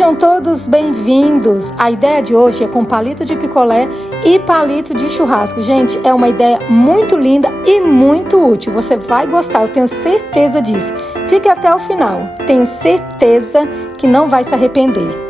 Sejam todos bem-vindos! A ideia de hoje é com palito de picolé e palito de churrasco. Gente, é uma ideia muito linda e muito útil. Você vai gostar, eu tenho certeza disso. Fique até o final. Tenho certeza que não vai se arrepender.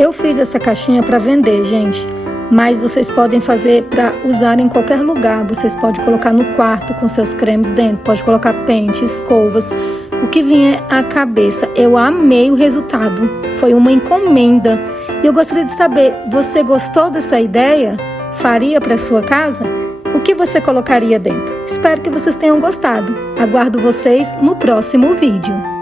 Eu fiz essa caixinha para vender, gente, mas vocês podem fazer para usar em qualquer lugar. Vocês podem colocar no quarto com seus cremes dentro, pode colocar pente, escovas, o que vier à cabeça. Eu amei o resultado, foi uma encomenda. E eu gostaria de saber, você gostou dessa ideia? Faria para sua casa? O que você colocaria dentro? Espero que vocês tenham gostado. Aguardo vocês no próximo vídeo.